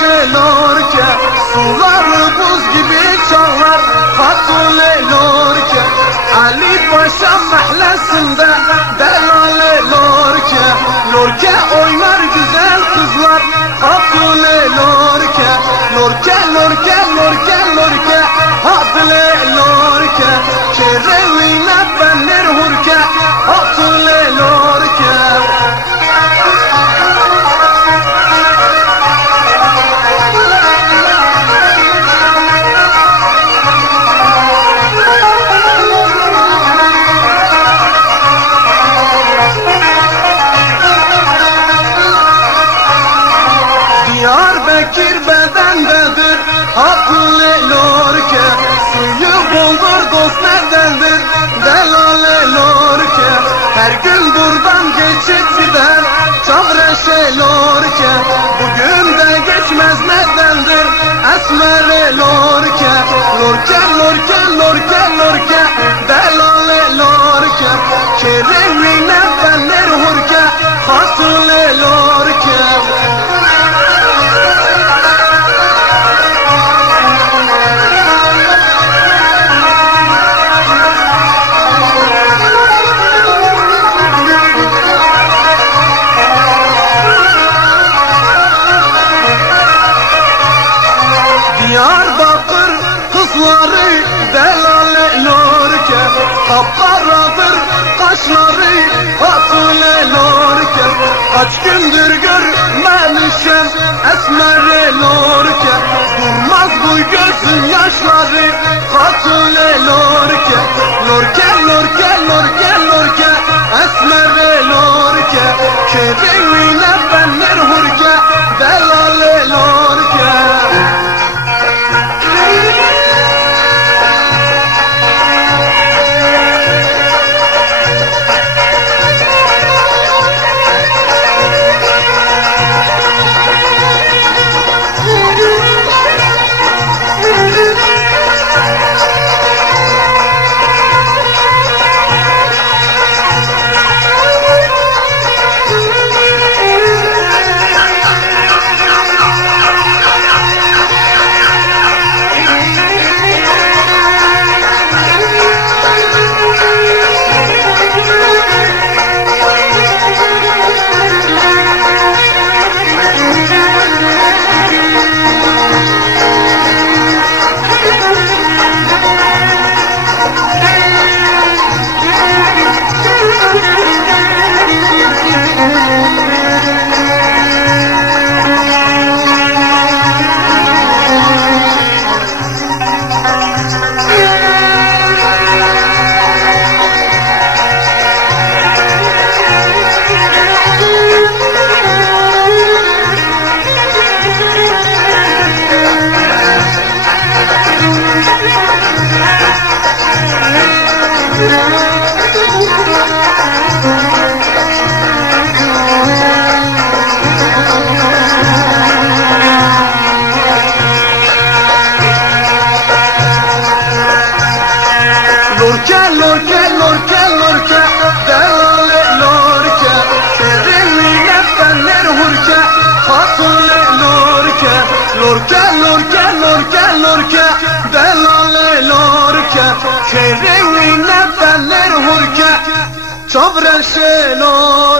şelorke, suları buz gibi çalar Fatule lorke. Ali Paşa mahallesinde delale lorke, lorke oynar güzel kızlar Fatule lorke. Lorke lorke lorke lorke Fatule lorke, çerevine benler hurke Fatule lorke. Diyarbakır bedendedir Fatule lorke, suyu boldur dost nedendir delale lorke. Her gün buradan geçip gider Çavreşe lorke, bugün de geçmez nedendir Esmere lorke. Lorke lorke lorke lorke delale lorke, kerevine benler hurke Fatule lorke. Diyarbakır kızları delale lorke, kapkaradır kaşları Fatule lorke. Kaç gündür görmemişim Esmere lorke, durmaz bu gözün yaşları Fatule lorke. Lorke lorke lorke lorke Esmere lorke, kerevine benler hurke delale lorke. Lorke lorke lorke lorke delale lorke, kerevine benler hurke Fatule lorke. Lorke lorke lorke lorke delale lorke, kerevine benler hurke Çavreşe lorke.